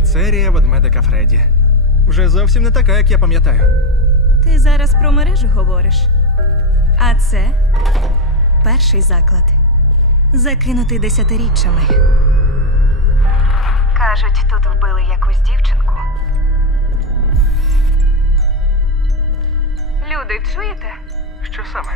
Піцерія ведмедика Фредді. Вже зовсім не така, як я пам'ятаю. Ти зараз про мережу говориш. А це перший заклад. Закинутий десятиріччями. Кажуть, тут вбили якусь дівчинку. Люди, чуєте? Що саме?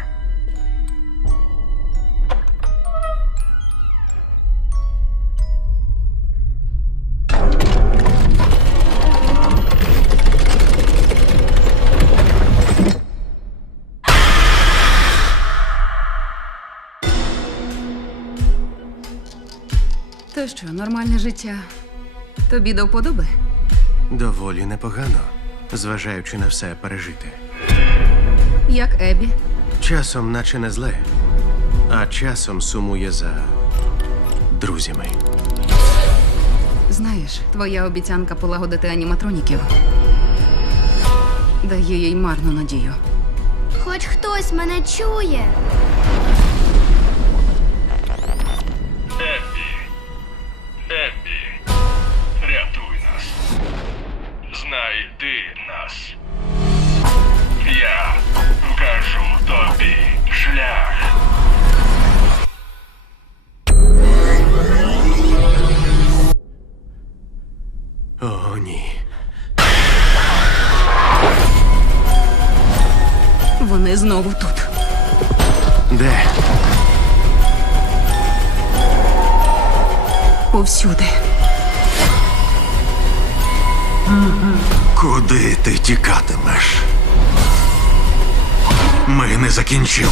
То що, нормальне життя тобі до вподоби? Доволі непогано, зважаючи на все пережити. Як Ебі? Часом наче не зле, а часом сумує за друзями. Знаєш, твоя обіцянка полагодити аніматроніків дає їй марну надію. Хоч хтось мене чує. Еббі, рятуй нас. Знайди нас. Я вкажу тобі шлях. О, ні. Вони знову тут. Де? Повсюди. Куди ти тікатимеш? Ми не закінчили.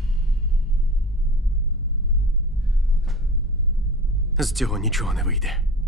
З цього нічого не вийде.